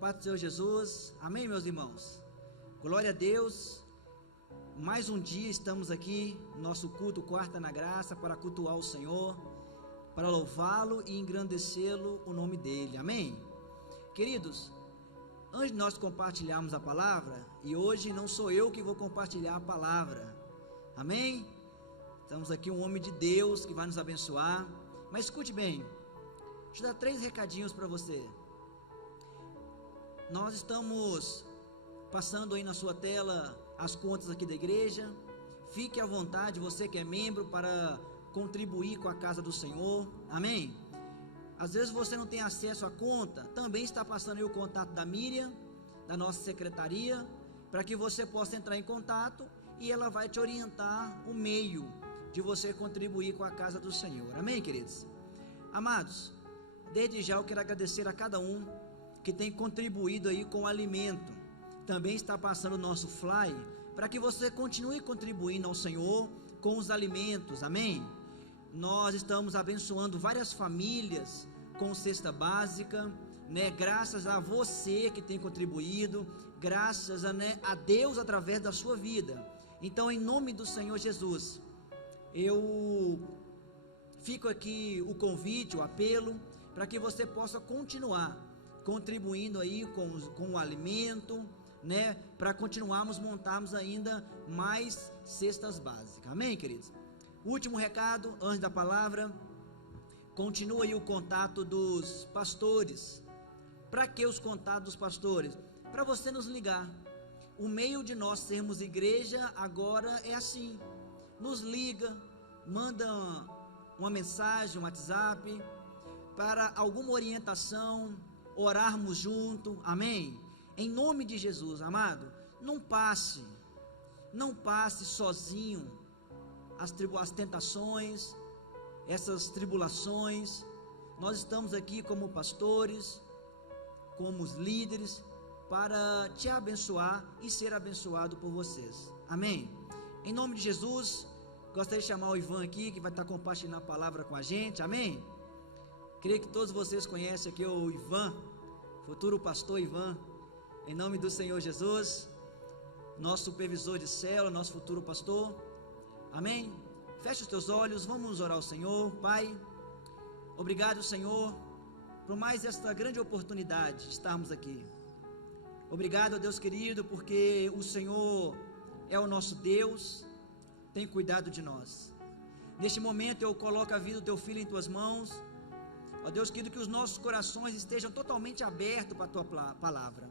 paz do Senhor Jesus, amém, meus irmãos? Glória a Deus. Mais um dia estamos aqui, nosso culto Quarta na Graça, para cultuar o Senhor, para louvá-lo e engrandecê-lo, o nome dele, amém? Queridos, antes de nós compartilharmos a palavra, e hoje não sou eu que vou compartilhar a palavra, amém? Estamos aqui um homem de Deus que vai nos abençoar, mas escute bem, deixa eu dar 3 recadinhos para você. Nós estamos passando aí na sua tela as contas aqui da igreja. Fique à vontade, você que é membro, para contribuir com a casa do Senhor, amém? Às vezes você não tem acesso à conta, também está passando aí o contato da Miriam, da nossa secretaria, para que você possa entrar em contato e ela vai te orientar o meio de você contribuir com a casa do Senhor, amém, queridos? Amados, desde já eu quero agradecer a cada um que tem contribuído aí com o alimento. Também está passando o nosso fly, para que você continue contribuindo ao Senhor com os alimentos, amém? Nós estamos abençoando várias famílias com cesta básica, né? Graças a você que tem contribuído, graças a Deus através da sua vida. Então, em nome do Senhor Jesus, eu fico aqui o convite, o apelo, para que você possa continuar contribuindo aí com o alimento, né, para continuarmos montarmos ainda mais cestas básicas, amém, queridos? Último recado, antes da palavra, continua aí o contato dos pastores. Para que os contatos dos pastores? Para você nos ligar. O meio de nós sermos igreja agora é assim, nos liga, manda uma mensagem, um WhatsApp, para alguma orientação, orarmos junto, amém? Em nome de Jesus, amado, não passe sozinho as tentações, essas tribulações. Nós estamos aqui como pastores, como os líderes, para te abençoar e ser abençoado por vocês, amém? Em nome de Jesus, gostaria de chamar o Ivan aqui, que vai estar compartilhando a palavra com a gente, amém? Creio que todos vocês conhecem aqui o Ivan, futuro pastor Ivan, em nome do Senhor Jesus, nosso supervisor de célula, nosso futuro pastor, amém? Feche os teus olhos, vamos orar ao Senhor. Pai, obrigado, Senhor, por mais esta grande oportunidade de estarmos aqui. Obrigado, Deus querido, porque o Senhor é o nosso Deus, tem cuidado de nós. Neste momento eu coloco a vida do teu filho em tuas mãos. Ó Deus querido, que os nossos corações estejam totalmente abertos para a tua palavra.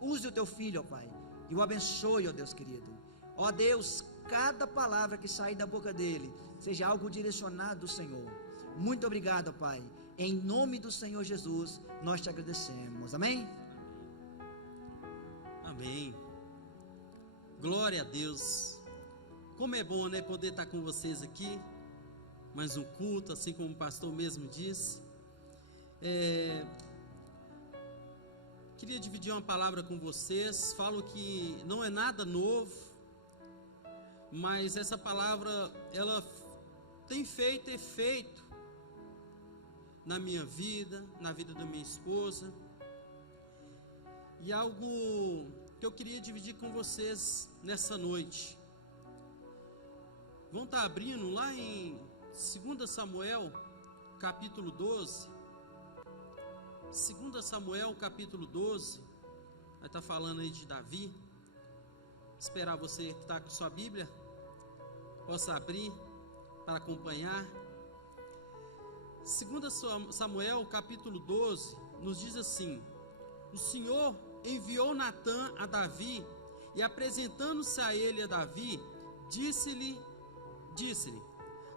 Use o teu filho, ó Pai, e o abençoe, ó Deus querido. Ó Deus, cada palavra que sair da boca dele seja algo direcionado do Senhor. Muito obrigado, ó Pai. Em nome do Senhor Jesus, nós te agradecemos. Amém? Amém. Glória a Deus. Como é bom, né, poder estar com vocês aqui. Mais um culto, assim como o pastor mesmo disse. Queria dividir uma palavra com vocês. Falo que não é nada novo, mas essa palavra, ela tem feito efeito na minha vida, na vida da minha esposa, e algo que eu queria dividir com vocês nessa noite. Vão estar abrindo lá em 2 Samuel, capítulo 12. 2 Samuel, capítulo 12. Vai estar falando aí de Davi. Esperar você que está com sua Bíblia possa abrir para acompanhar. 2 Samuel, capítulo 12, nos diz assim: o Senhor enviou Natã a Davi, e apresentando-se a ele, a Davi, disse-lhe: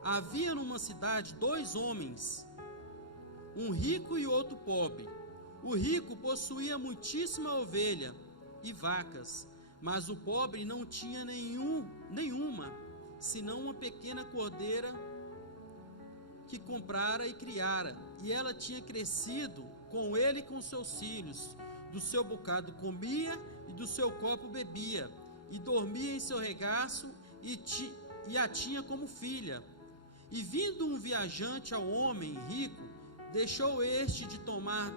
havia numa cidade 2 homens, um rico e outro pobre. O rico possuía muitíssima ovelha e vacas, mas o pobre não tinha nenhuma, senão uma pequena cordeira que comprara e criara, e ela tinha crescido com ele e com seus filhos. Do seu bocado comia e do seu copo bebia, e dormia em seu regaço, e a tinha como filha. E vindo um viajante ao homem rico, deixou este de tomar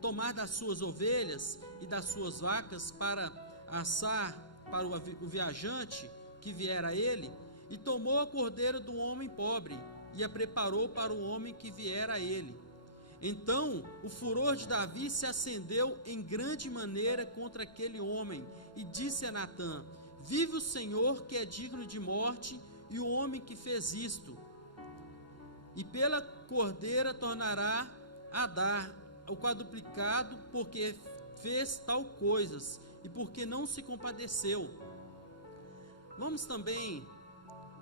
tomar das suas ovelhas e das suas vacas para assar para o viajante que viera a ele, e tomou a cordeira do homem pobre e a preparou para o homem que viera a ele. Então o furor de Davi se acendeu em grande maneira contra aquele homem, e disse a Natã: vive o Senhor, que é digno de morte, e o homem que fez isto, e pela cordeira tornará a dar o quadruplicado, porque fez tal coisas, e porque não se compadeceu. Vamos também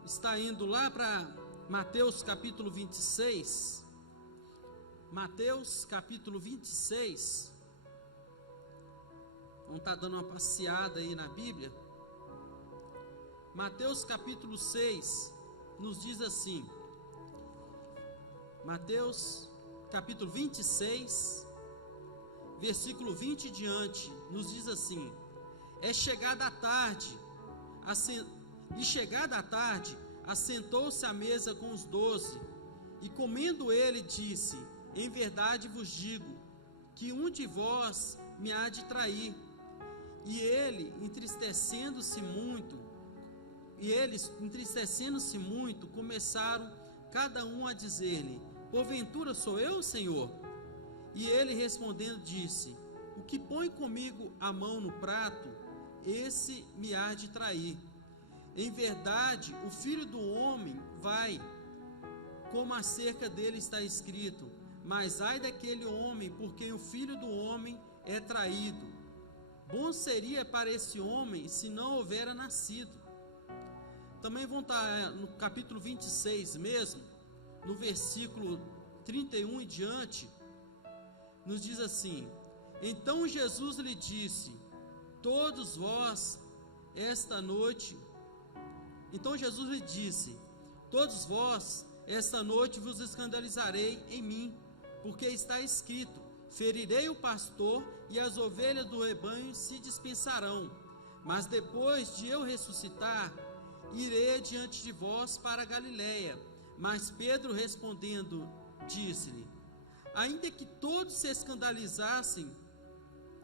estar indo lá para Mateus capítulo 26, Mateus capítulo 26, vamos estar dando uma passeada aí na Bíblia. Mateus capítulo 6 nos diz assim, Mateus capítulo 26, versículo 20 em diante, nos diz assim: e chegada a tarde, assentou-se à mesa com os 12, e comendo ele, disse: em verdade vos digo, que um de vós me há de trair. E eles, entristecendo-se muito, começaram cada um a dizer-lhe: porventura sou eu, Senhor? E ele respondendo disse: o que põe comigo a mão no prato, esse me há de trair. Em verdade, o Filho do Homem vai, como acerca dele está escrito, mas ai daquele homem por quem o Filho do Homem é traído. Bom seria para esse homem se não houvera nascido. Também vão estar no capítulo 26 mesmo, no versículo 31 em diante, nos diz assim: então Jesus lhe disse: todos vós esta noite vos escandalizarei em mim, porque está escrito: ferirei o pastor e as ovelhas do rebanho se dispersarão. Mas depois de eu ressuscitar, irei adiante de vós para a Galiléia. Mas Pedro respondendo, disse-lhe: ainda que todos se escandalizassem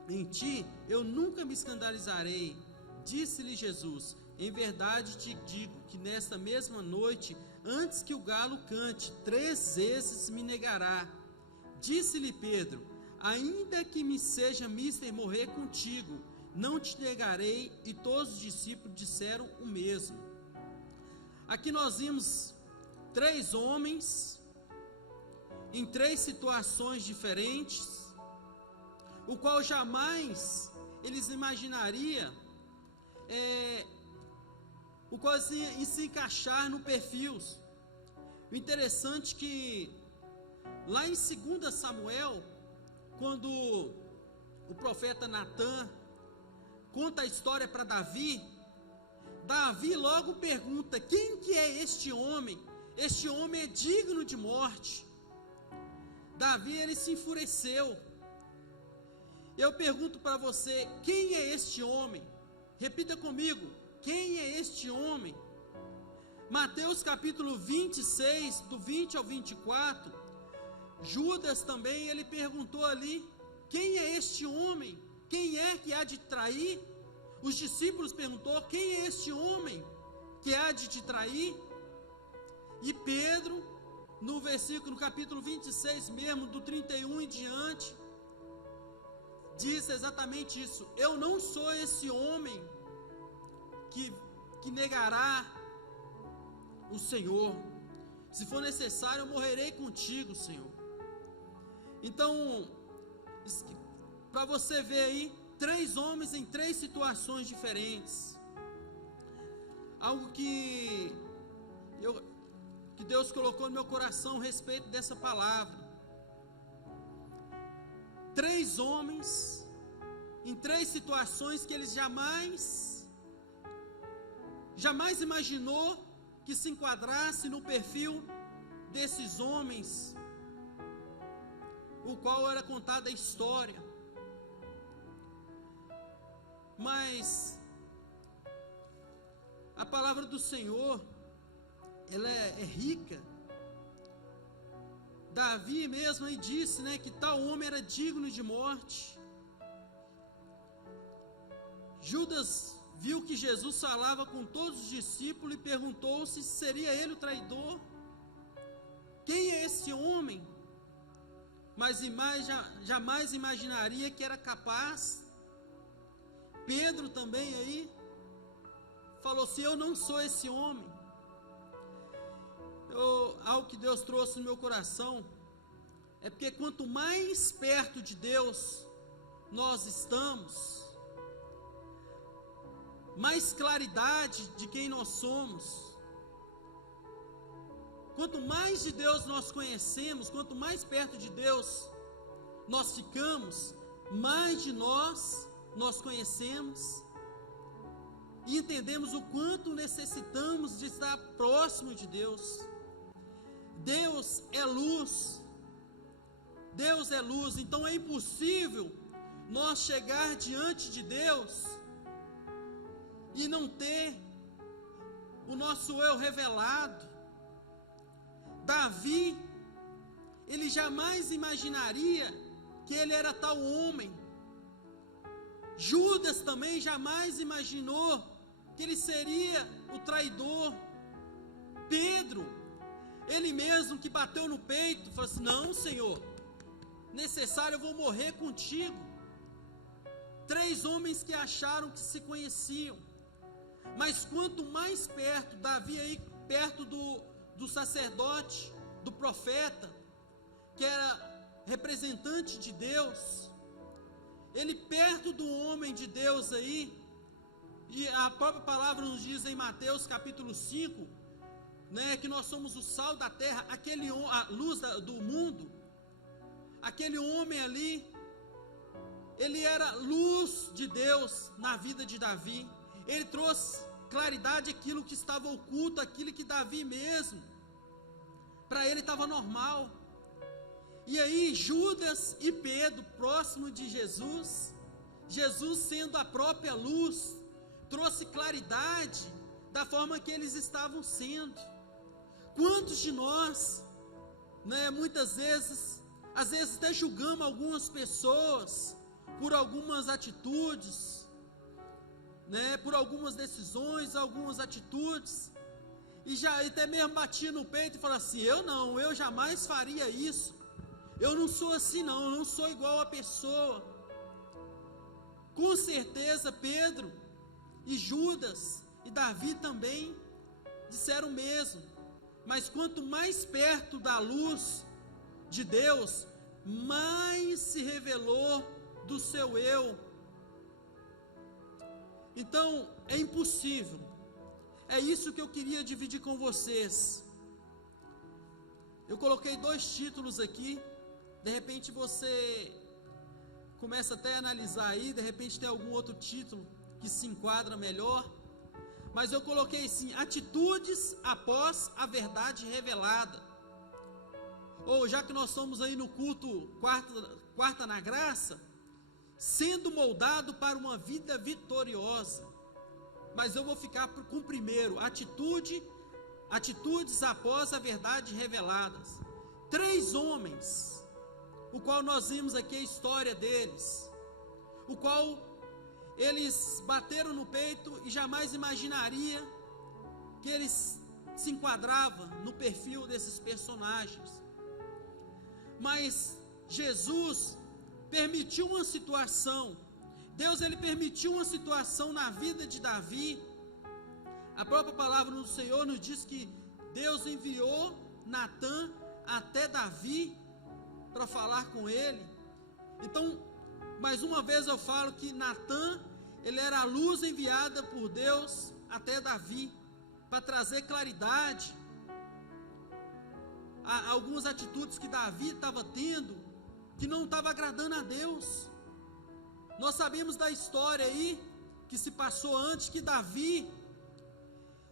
em ti, eu nunca me escandalizarei. Disse-lhe Jesus: em verdade te digo que nesta mesma noite, antes que o galo cante, 3 vezes me negará. Disse-lhe Pedro: ainda que me seja mister morrer contigo, não te negarei. E todos os discípulos disseram o mesmo. Aqui nós vimos 3 homens em 3 situações diferentes, o qual jamais eles imaginariam o qual ia se encaixar no perfil. O interessante que lá em 2 Samuel, quando o profeta Natã conta a história para Davi, Davi logo pergunta: quem que é este homem? Este homem é digno de morte. Davi, ele se enfureceu. Eu pergunto para você: quem é este homem? Repita comigo: quem é este homem? Mateus capítulo 26, do 20 ao 24, Judas também, ele perguntou ali: quem é este homem? Quem é que há de trair? Os discípulos perguntou: quem é este homem que há de te trair? E Pedro, no capítulo 26 mesmo, do 31 em diante, diz exatamente isso: eu não sou esse homem que negará o Senhor. Se for necessário, eu morrerei contigo, Senhor. Então, para você ver aí, 3 homens em 3 situações diferentes. Algo que Deus colocou no meu coração a respeito dessa palavra. 3 homens em 3 situações que eles jamais imaginou que se enquadrasse no perfil desses homens, o qual era contada a história. Mas a palavra do Senhor, ela é rica Davi mesmo aí disse, né, que tal homem era digno de morte. Judas viu que Jesus falava com todos os discípulos e perguntou-se se seria ele o traidor. Quem é esse homem? Mas jamais imaginaria que era capaz. Pedro também aí falou assim: eu não sou esse homem. Algo que Deus trouxe no meu coração é porque quanto mais perto de Deus nós estamos, mais claridade de quem nós somos. Quanto mais de Deus nós conhecemos, quanto mais perto de Deus nós ficamos, mais de nós conhecemos e entendemos o quanto necessitamos de estar próximo de Deus. Deus é luz. Deus é luz, então é impossível nós chegar diante de Deus e não ter o nosso eu revelado. Davi, ele jamais imaginaria que ele era tal homem. Judas também jamais imaginou que ele seria o traidor. Pedro, ele mesmo que bateu no peito, falou assim: não, Senhor, necessário eu vou morrer contigo. 3 homens que acharam que se conheciam, mas quanto mais perto, Davi aí perto do sacerdote, do profeta, que era representante de Deus, ele perto do homem de Deus aí, e a própria palavra nos diz em Mateus capítulo 5, né, que nós somos o sal da terra, a luz do mundo. Aquele homem ali, ele era luz de Deus na vida de Davi. Ele trouxe claridade àquilo que estava oculto, aquilo que Davi mesmo, para ele estava normal. E aí Judas e Pedro, próximo de Jesus, Jesus sendo a própria luz, trouxe claridade da forma que eles estavam sendo. Quantos de nós, né, muitas vezes, às vezes até julgamos algumas pessoas por algumas atitudes, né, por algumas decisões, algumas atitudes, e já até mesmo batia no peito e falava assim: eu jamais faria isso, eu não sou assim não, eu não sou igual a pessoa. Com certeza Pedro e Judas e Davi também disseram o mesmo, mas quanto mais perto da luz de Deus, mais se revelou do seu eu. Então é impossível. É isso que eu queria dividir com vocês. Eu coloquei 2 títulos aqui. De repente você começa até a analisar aí, de repente tem algum outro título que se enquadra melhor. Mas eu coloquei assim: atitudes após a verdade revelada. Ou já que nós estamos aí no culto quarta na graça, sendo moldado para uma vida vitoriosa. Mas eu vou ficar com o primeiro: atitudes após a verdade reveladas. 3 homens, o qual nós vimos aqui a história deles, o qual eles bateram no peito e jamais imaginaria que eles se enquadravam no perfil desses personagens. Mas Jesus permitiu uma situação, Deus ele permitiu uma situação na vida de Davi. A própria palavra do Senhor nos diz que Deus enviou Natã até Davi para falar com ele. Então, mais uma vez eu falo que Natã, ele era a luz enviada por Deus até Davi, para trazer claridade a algumas atitudes que Davi estava tendo, que não estava agradando a Deus. Nós sabemos da história aí, que se passou antes, que Davi,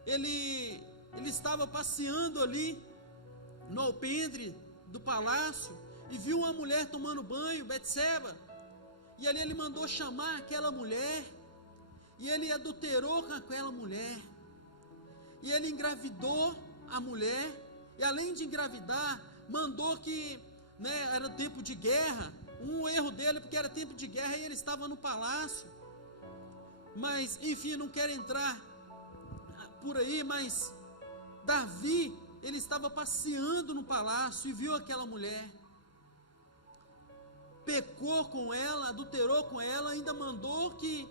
ele estava passeando ali, no alpendre do palácio, e viu uma mulher tomando banho, Betseba, e ali ele mandou chamar aquela mulher, e ele adulterou com aquela mulher, e ele engravidou a mulher, e além de engravidar, mandou que, né, era tempo de guerra. Um erro dele, porque era tempo de guerra e ele estava no palácio. Mas, enfim, não quero entrar por aí, mas Davi, ele estava passeando no palácio e viu aquela mulher. Pecou com ela, adulterou com ela, ainda mandou que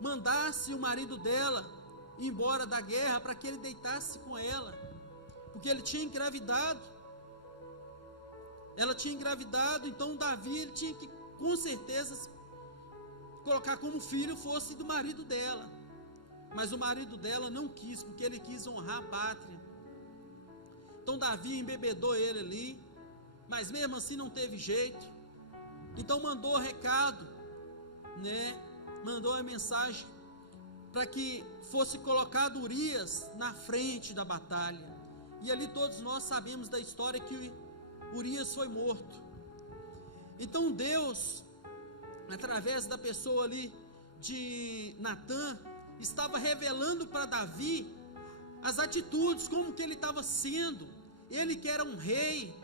mandasse o marido dela embora da guerra para que ele deitasse com ela, porque ele tinha engravidado. Ela tinha engravidado, então Davi, ele tinha que, com certeza, colocar como filho fosse do marido dela. Mas o marido dela não quis, porque ele quis honrar a pátria. Então Davi embebedou ele ali, mas mesmo assim não teve jeito. Então mandou recado, né? Mandou a mensagem para que fosse colocado Urias na frente da batalha. E ali todos nós sabemos da história que Urias foi morto. Então Deus, através da pessoa ali de Natã, estava revelando para Davi as atitudes, como que ele estava sendo, ele que era um rei.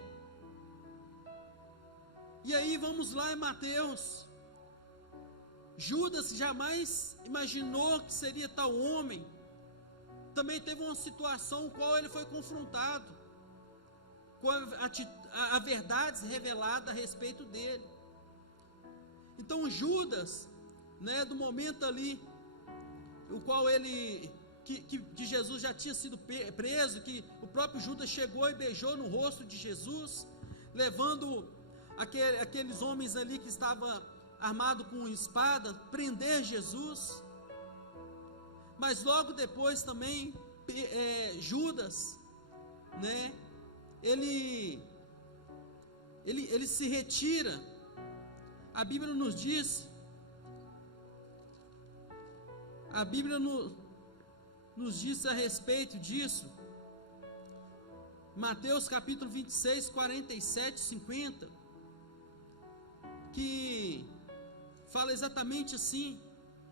E aí vamos lá em Mateus. Judas jamais imaginou que seria tal homem. Também teve uma situação com qual ele foi confrontado com a verdade revelada a respeito dele. Então Judas, né, do momento ali, o qual ele, que Jesus já tinha sido preso, que o próprio Judas chegou e beijou no rosto de Jesus, levando aqueles homens ali que estavam armados com espada, prender Jesus. Mas logo depois também, Judas, né, ele se retira. A Bíblia nos diz, nos diz a respeito disso, Mateus capítulo 26, 47, 50, que fala exatamente assim: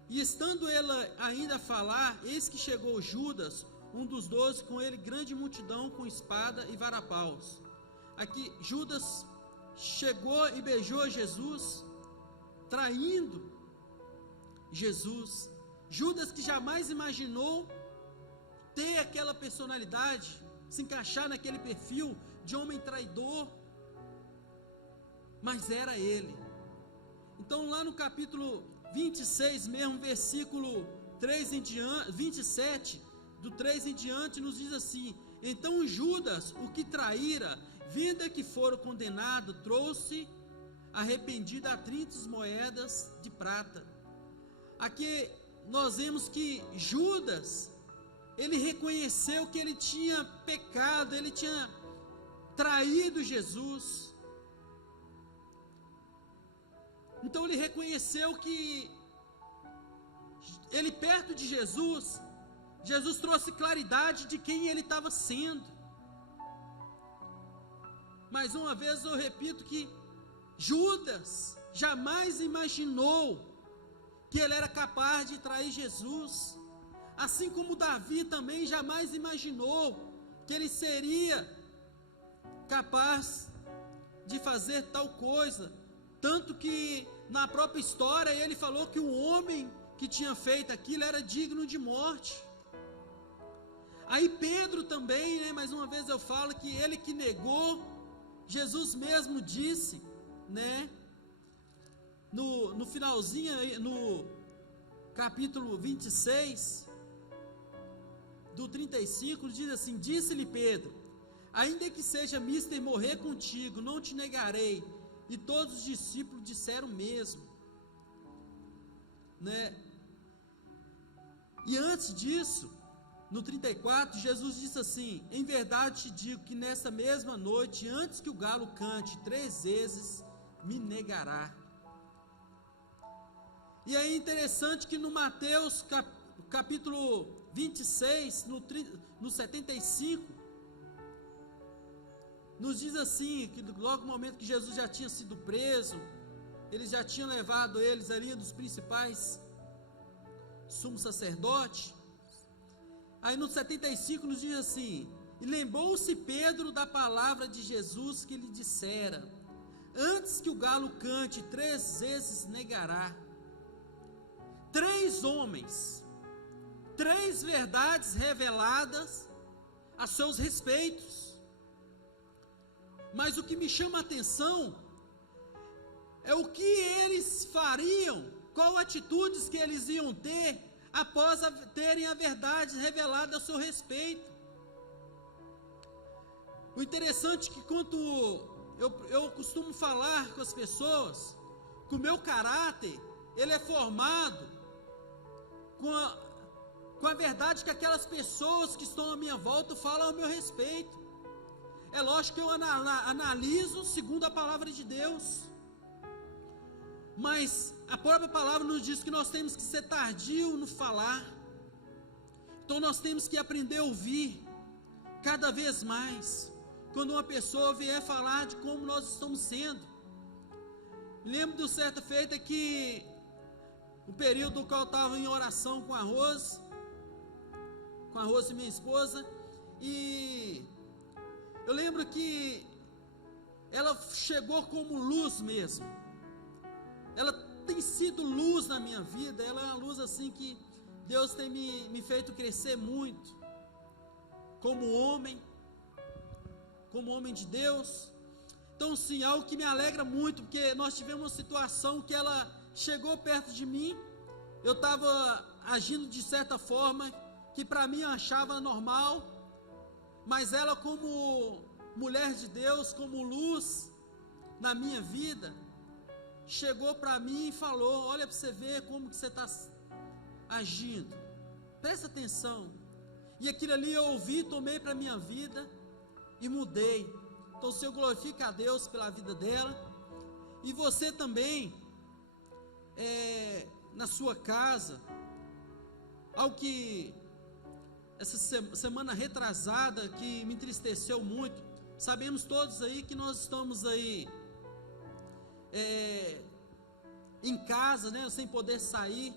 e estando ela ainda a falar, eis que chegou Judas, um dos 12, com ele grande multidão com espada e varapaus. Aqui Judas chegou e beijou Jesus, traindo Jesus. Judas, que jamais imaginou ter aquela personalidade, se encaixar naquele perfil de homem traidor, mas era ele. Então lá no capítulo 26 mesmo, versículo 3 em diante, 27, do 3 em diante, nos diz assim: então Judas, o que traíra, vinda que fora condenado, trouxe arrependida a 30 moedas de prata. Aqui nós vemos que Judas, ele reconheceu que ele tinha pecado, ele tinha traído Jesus. Então ele reconheceu que ele perto de Jesus, Jesus trouxe claridade de quem ele estava sendo. Mais uma vez eu repito que Judas jamais imaginou que ele era capaz de trair Jesus, assim como Davi também jamais imaginou que ele seria capaz de fazer tal coisa, tanto que na própria história ele falou que o homem que tinha feito aquilo era digno de morte. Aí Pedro também, né, mais uma vez eu falo que ele que negou, Jesus mesmo disse, né, no finalzinho, no capítulo 26, do 35, diz assim: disse-lhe Pedro, ainda que seja mister morrer contigo, não te negarei. E todos os discípulos disseram o mesmo, né? E antes disso, no 34, Jesus disse assim: em verdade te digo que nessa mesma noite, antes que o galo cante 3 vezes, me negará. E é interessante que no Mateus capítulo 26, no 75, nos diz assim, que logo no momento que Jesus já tinha sido preso, eles já tinham levado eles ali dos principais sumos sacerdotes. Aí no 75 nos diz assim: E lembrou-se Pedro da palavra de Jesus que lhe dissera: antes que o galo cante, 3 vezes negará. 3 homens, 3 verdades reveladas a seus respeitos. Mas o que me chama a atenção é o que eles fariam, qual atitudes que eles iam ter após terem a verdade revelada a seu respeito. O interessante é que quando eu costumo falar com as pessoas, que o meu caráter, ele é formado com a verdade que aquelas pessoas que estão à minha volta falam ao meu respeito. É lógico que eu analiso segundo a palavra de Deus, mas a própria palavra nos diz que nós temos que ser tardio no falar. Então nós temos que aprender a ouvir cada vez mais quando uma pessoa vier falar de como nós estamos sendo. Lembro de certa feita que o período no qual eu estava em oração com a Rose e minha esposa, e eu lembro que ela chegou como luz mesmo. Ela tem sido luz na minha vida. Ela é uma luz assim que Deus tem me feito crescer muito como homem de Deus. Então sim, algo que me alegra muito, porque nós tivemos uma situação que ela chegou perto de mim, eu estava agindo de certa forma que para mim eu achava normal, mas ela, como mulher de Deus, como luz na minha vida, chegou para mim e falou: olha para você ver como que você está agindo, presta atenção. E aquilo ali eu ouvi, tomei para a minha vida e mudei. Então o Senhor glorifica a Deus pela vida dela. E você também, na sua casa, algo que essa semana retrasada que me entristeceu muito. Sabemos todos aí que nós estamos aí em casa, né, sem poder sair.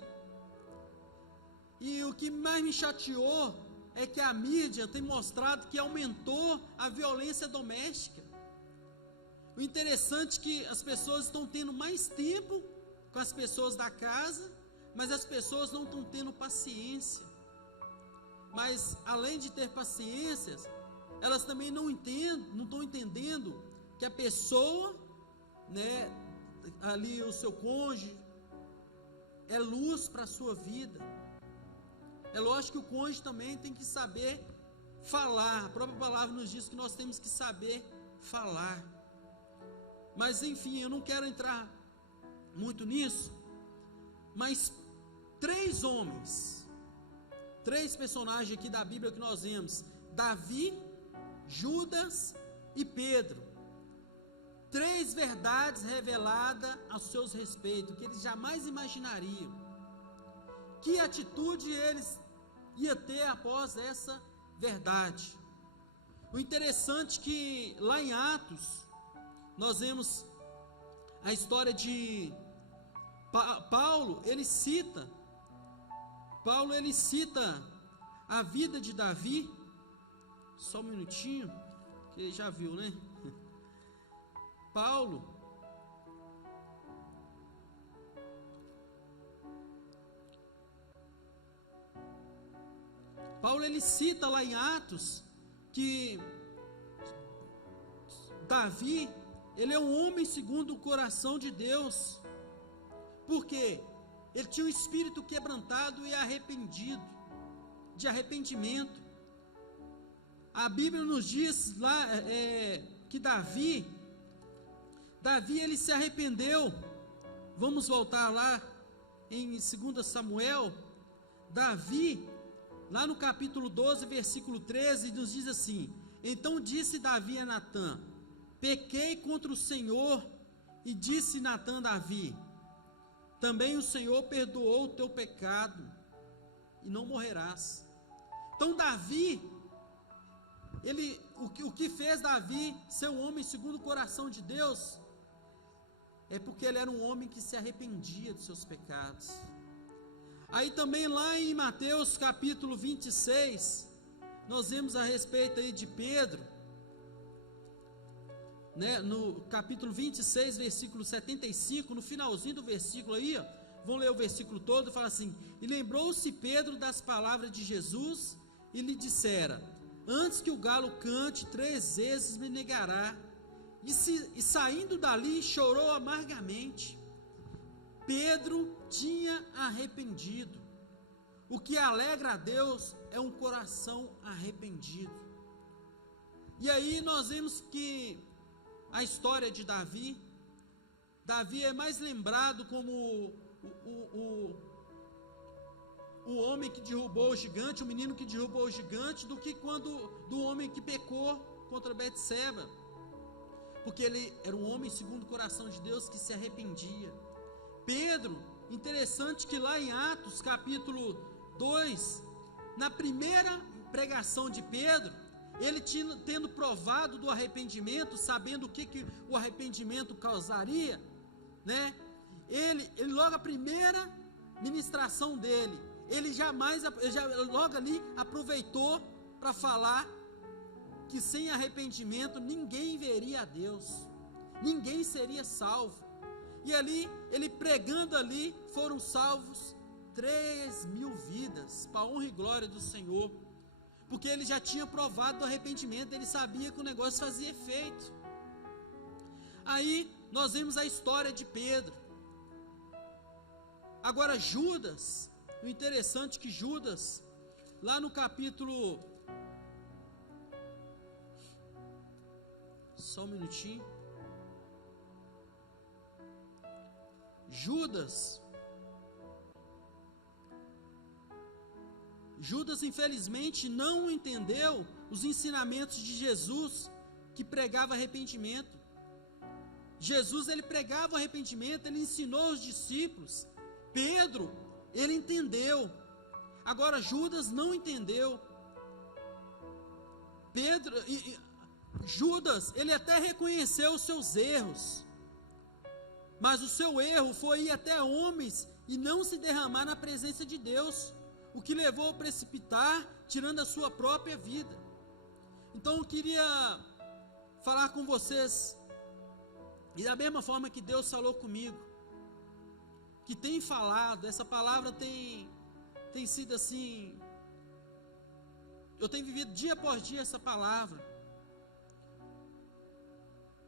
E o que mais me chateou é que a mídia tem mostrado que aumentou a violência doméstica. O interessante é que as pessoas estão tendo mais tempo com as pessoas da casa, mas as pessoas não estão tendo paciência. Mas além de ter paciência, elas também não estão entendendo que a pessoa, né, ali o seu cônjuge, é luz para a sua vida. É lógico que o cônjuge também tem que saber falar. A própria palavra nos diz que nós temos que saber falar. Mas enfim, eu não quero entrar muito nisso. Mas 3 homens, 3 personagens aqui da Bíblia que nós vemos: Davi, Judas e Pedro. 3 verdades reveladas aos seus respeitos, que eles jamais imaginariam. Que atitude eles iam ter após essa verdade? O interessante é que lá em Atos, nós vemos a história de Paulo, ele cita a vida de Davi. Só um minutinho, que já viu, né? Paulo ele cita lá em Atos que Davi, ele é um homem segundo o coração de Deus. Por quê? Ele tinha um espírito quebrantado e arrependido, de arrependimento. A Bíblia nos diz lá que Davi ele se arrependeu. Vamos voltar lá em 2 Samuel. Davi, lá no capítulo 12, versículo 13, nos diz assim: então disse Davi a Natã: pequei contra o Senhor. E disse Natã a Davi: também o Senhor perdoou o teu pecado, e não morrerás. Então Davi, o que fez Davi ser um homem segundo o coração de Deus, é porque ele era um homem que se arrependia dos seus pecados. Aí também lá em Mateus capítulo 26, nós vemos a respeito aí de Pedro, né, no capítulo 26, versículo 75, no finalzinho do versículo aí, ó, vão ler o versículo todo, fala assim: e lembrou-se Pedro das palavras de Jesus, e lhe dissera: antes que o galo cante, 3 vezes me negará. E saindo dali, chorou amargamente. Pedro tinha arrependido. O que alegra a Deus é um coração arrependido. E aí nós vemos que a história de Davi é mais lembrado como o homem que derrubou o gigante, o menino que derrubou o gigante, do que do homem que pecou contra Betseba, porque ele era um homem segundo o coração de Deus, que se arrependia. Pedro, interessante que lá em Atos capítulo 2, na primeira pregação de Pedro, ele tendo provado do arrependimento, sabendo o que o arrependimento causaria, né? Ele logo a primeira ministração dele, ele já logo ali aproveitou para falar que sem arrependimento ninguém veria a Deus, ninguém seria salvo. E ali, ele pregando ali, foram salvos 3.000 vidas, para a honra e glória do Senhor, porque ele já tinha provado do arrependimento, ele sabia que o negócio fazia efeito. Aí, nós vemos a história de Pedro. Agora Judas, o interessante é que Judas, lá no capítulo, só um minutinho, Judas infelizmente não entendeu os ensinamentos de Jesus, que pregava arrependimento. Jesus, ele pregava arrependimento, ele ensinou os discípulos. Pedro, ele entendeu. Agora Judas não entendeu. Judas, ele até reconheceu os seus erros, mas o seu erro foi ir até homens e não se derramar na presença de Deus, o que levou a precipitar, tirando a sua própria vida. Então eu queria falar com vocês, e da mesma forma que Deus falou comigo, que tem falado, essa palavra tem sido assim, eu tenho vivido dia após dia essa palavra.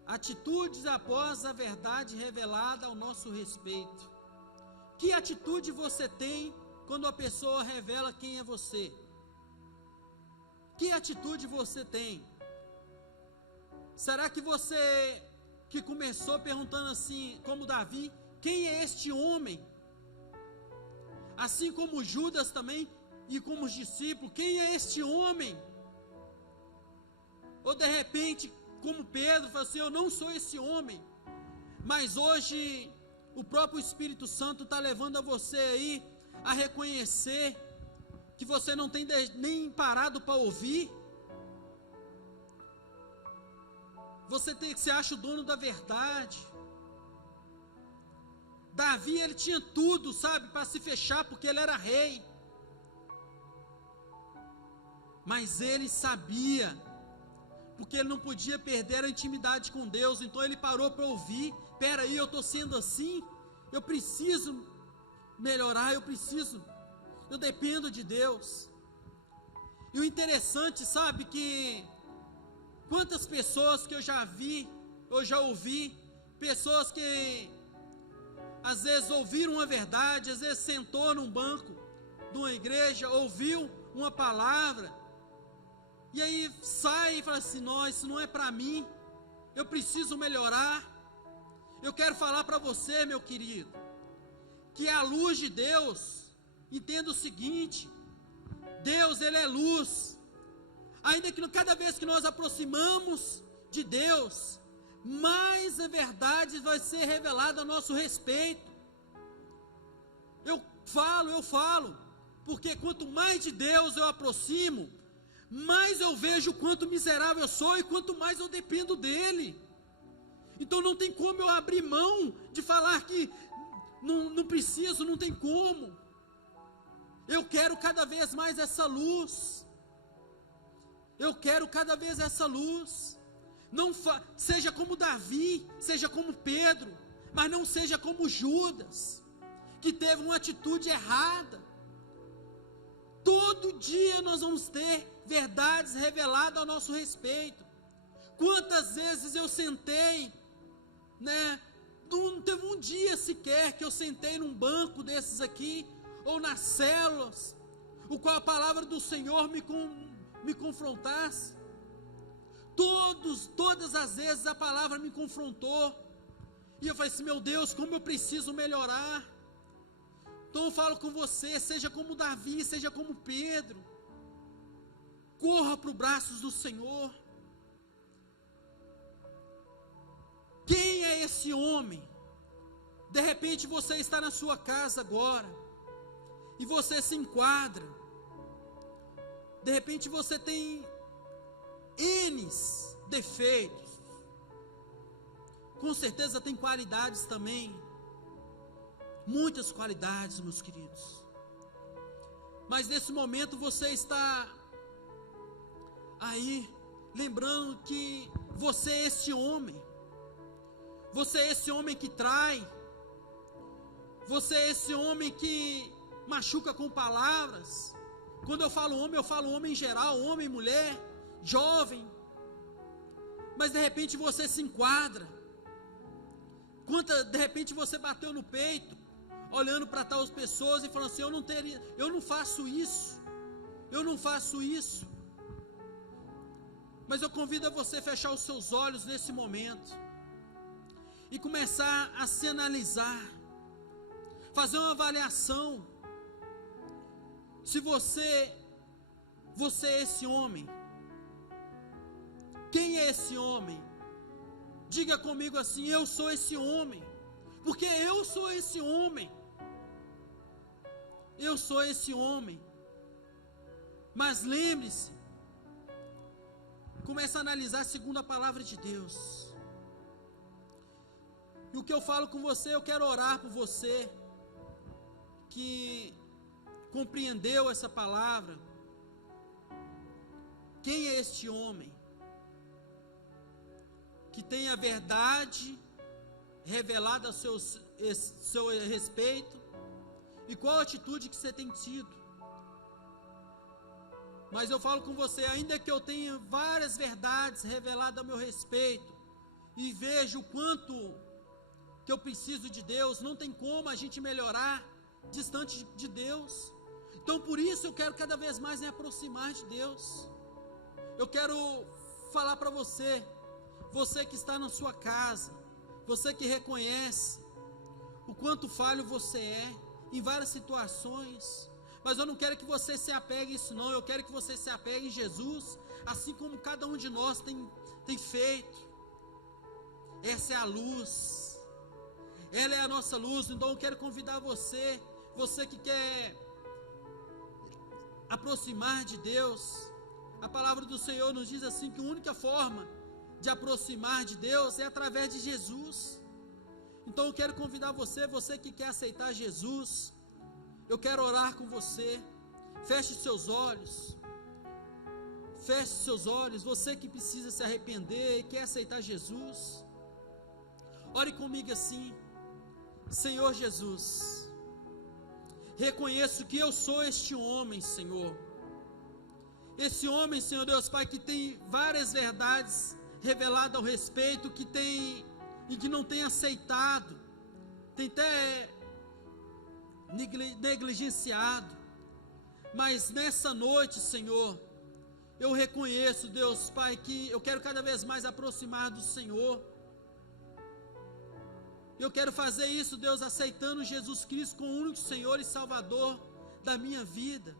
Atitudes após a verdade revelada ao nosso respeito. Que atitude você tem quando a pessoa revela quem é você? Que atitude você tem? Será que você, que começou perguntando assim, como Davi, quem é este homem? Assim como Judas também, e como os discípulos, quem é este homem? Ou de repente, como Pedro, falou assim: eu não sou esse homem. Mas hoje, o próprio Espírito Santo está levando a você aí, a reconhecer, que você não tem nem parado para ouvir. Você se acha o dono da verdade. Davi, ele tinha tudo, sabe, para se fechar, porque ele era rei. Mas ele sabia, porque ele não podia perder a intimidade com Deus. Então ele parou para ouvir. Espera aí, eu estou sendo assim, eu preciso melhorar, eu dependo de Deus. E o interessante, sabe, que quantas pessoas que eu já vi, eu já ouvi, pessoas que às vezes ouviram uma verdade, às vezes sentou num banco de uma igreja, ouviu uma palavra, e aí sai e fala assim: não, isso não é para mim, eu preciso melhorar. Eu quero falar para você, meu querido, que a luz de Deus, entenda o seguinte: Deus, ele é luz. Ainda que cada vez que nós aproximamos de Deus, mais a verdade vai ser revelada a nosso respeito. Eu falo, porque quanto mais de Deus eu aproximo, mais eu vejo o quanto miserável eu sou e quanto mais eu dependo dele. Então não tem como eu abrir mão de falar que não preciso, não tem como. Eu quero cada vez mais essa luz. Eu quero cada vez essa luz. Não seja como Davi, seja como Pedro, mas não seja como Judas, que teve uma atitude errada. Todo dia nós vamos ter verdades reveladas a nosso respeito. Quantas vezes eu sentei, não teve um dia sequer que eu sentei num banco desses aqui, ou nas células, o qual a palavra do Senhor me confrontasse. Todas as vezes a palavra me confrontou, e eu falei assim: meu Deus, como eu preciso melhorar. Então eu falo com você, seja como Davi, seja como Pedro, corra para os braços do Senhor. Quem é esse homem? De repente você está na sua casa agora, e você se enquadra, de repente você tem N defeitos, com certeza tem qualidades também, muitas qualidades, meus queridos, mas nesse momento você está aí, lembrando que você é esse homem, que trai, você é esse homem que machuca com palavras. Quando eu falo homem em geral, homem, mulher, jovem, mas de repente você se enquadra. De repente você bateu no peito, olhando para tais pessoas e falando assim: eu não faço isso, mas eu convido a você a fechar os seus olhos nesse momento, e começar a se analisar, fazer uma avaliação, se você é esse homem. Quem é esse homem? Diga comigo assim: eu sou esse homem, porque eu sou esse homem, mas lembre-se, comece a analisar segundo a palavra de Deus. E o que eu falo com você, eu quero orar por você, que compreendeu essa palavra. Quem é este homem que tem a verdade revelada a seu respeito, e qual a atitude que você tem tido? Mas eu falo com você, ainda que eu tenha várias verdades reveladas a meu respeito, e vejo o quanto que eu preciso de Deus, não tem como a gente melhorar distante de Deus. Então por isso eu quero cada vez mais me aproximar de Deus. Eu quero falar para você que está na sua casa, você que reconhece o quanto falho você é em várias situações, mas eu não quero que você se apegue a isso não, eu quero que você se apegue em Jesus, assim como cada um de nós tem feito. Essa é a luz, ela é a nossa luz. Então eu quero convidar você que quer aproximar de Deus. A palavra do Senhor nos diz assim, que a única forma de aproximar de Deus é através de Jesus. Então eu quero convidar você que quer aceitar Jesus, eu quero orar com você. Feche seus olhos, você que precisa se arrepender e quer aceitar Jesus, ore comigo assim: Senhor Jesus, reconheço que eu sou este homem, Senhor, esse homem, Senhor Deus Pai, que tem várias verdades reveladas ao respeito, e que não tem aceitado, tem até negligenciado, mas nessa noite, Senhor, eu reconheço, Deus Pai, que eu quero cada vez mais aproximar do Senhor. Eu quero fazer isso, Deus, aceitando Jesus Cristo como o único Senhor e Salvador da minha vida.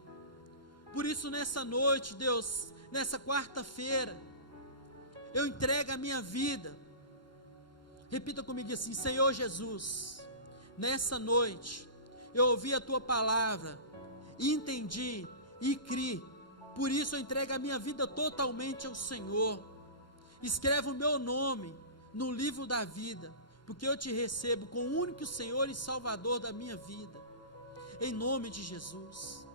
Por isso nessa noite, Deus, nessa quarta-feira, eu entrego a minha vida. Repita comigo assim: Senhor Jesus, nessa noite eu ouvi a Tua palavra, entendi e criei. Por isso eu entrego a minha vida totalmente ao Senhor. Escreve o meu nome no livro da vida, porque eu te recebo como o único Senhor e Salvador da minha vida, em nome de Jesus.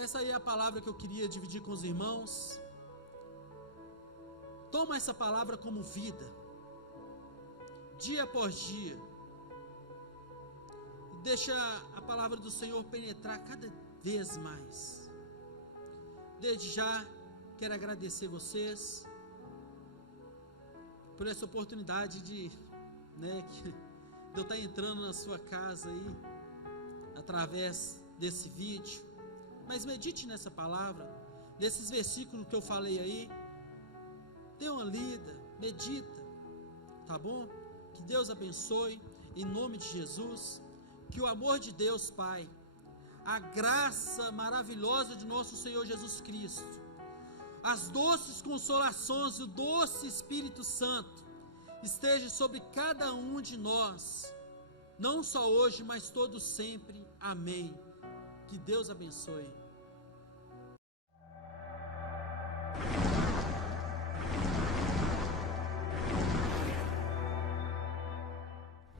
Essa aí é a palavra que eu queria dividir com os irmãos. Toma essa palavra como vida, dia após dia. Deixa a palavra do Senhor penetrar cada vez mais. Desde já, quero agradecer vocês por essa oportunidade de eu estar entrando na sua casa aí, através desse vídeo. Mas medite nessa palavra, nesses versículos que eu falei aí. Dê uma lida, medita, tá bom? Que Deus abençoe, em nome de Jesus. Que o amor de Deus Pai, a graça maravilhosa de nosso Senhor Jesus Cristo, as doces consolações do doce Espírito Santo esteja sobre cada um de nós, não só hoje, mas todo sempre. Amém. Que Deus abençoe.